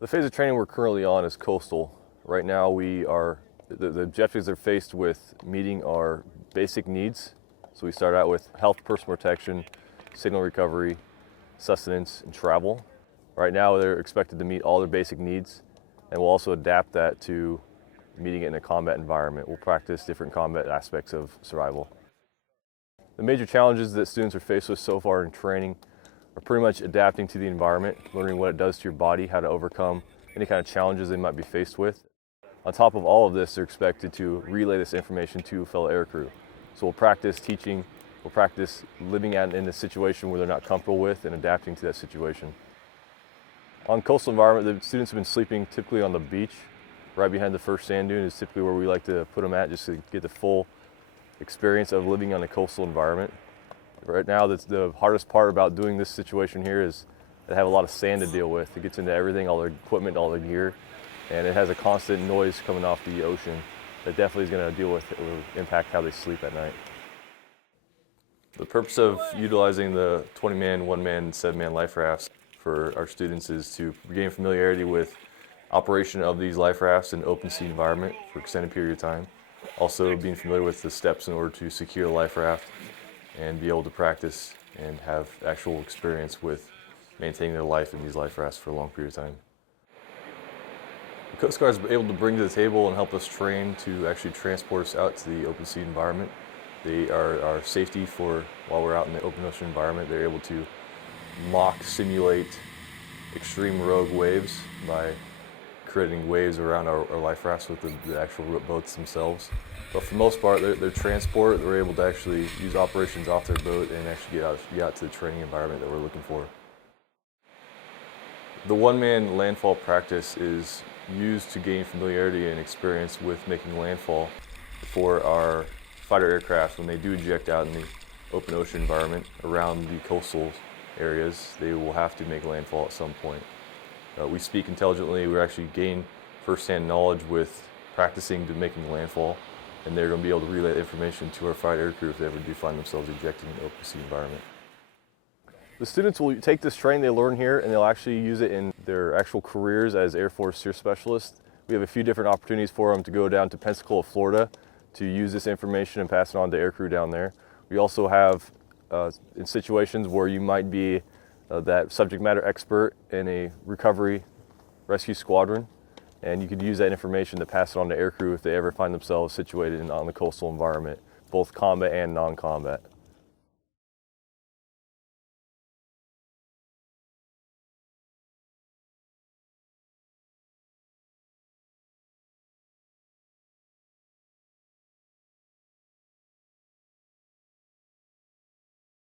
The phase of training we're currently on is coastal. Right now the objectives are faced with meeting our basic needs. So we start out with health, personal protection, signal recovery, sustenance, and travel. Right now they're expected to meet all their basic needs, and we'll also adapt that to meeting it in a combat environment. We'll practice different combat aspects of survival. The major challenges that students are faced with so far in training are pretty much adapting to the environment, learning what it does to your body, how to overcome any kind of challenges they might be faced with. On top of all of this, they're expected to relay this information to fellow aircrew. So we'll practice teaching, we'll practice living in a situation where they're not comfortable with and adapting to that situation. On coastal environment, the students have been sleeping typically on the beach. Right behind the first sand dune is typically where we like to put them at, just to get the full experience of living on a coastal environment. Right now, that's the hardest part about doing this situation here is they have a lot of sand to deal with. It gets into everything, all their equipment, all their gear, and it has a constant noise coming off the ocean that definitely is going to deal with it, will impact how they sleep at night. The purpose of utilizing the 20-man, 1-man, 7-man life rafts for our students is to gain familiarity with operation of these life rafts in open sea environment for an extended period of time. Also being familiar with the steps in order to secure a life raft and be able to practice and have actual experience with maintaining their life in these life rafts for a long period of time. The Coast Guard is able to bring to the table and help us train to actually transport us out to the open sea environment. They are our safety for while we're out in the open ocean environment. They're able to simulate extreme rogue waves by creating waves around our life rafts with the actual boats themselves. But for the most part, their transport, they're able to actually use operations off their boat and actually get out to the training environment that we're looking for. The 1-man landfall practice is used to gain familiarity and experience with making landfall for our fighter aircraft. When they do eject out in the open ocean environment around the coastal areas, they will have to make landfall at some point. We speak intelligently. We actually gain first-hand knowledge with practicing to making landfall, and they're going to be able to relay information to our fighter aircrew if they ever do find themselves ejecting in an open sea environment. The students will take this training they learn here and they'll actually use it in their actual careers as Air Force SEER specialists. We have a few different opportunities for them to go down to Pensacola, Florida to use this information and pass it on to aircrew down there. We also have in situations where you might be that subject matter expert in a recovery rescue squadron, and you could use that information to pass it on to aircrew if they ever find themselves situated on the coastal environment, both combat and non-combat.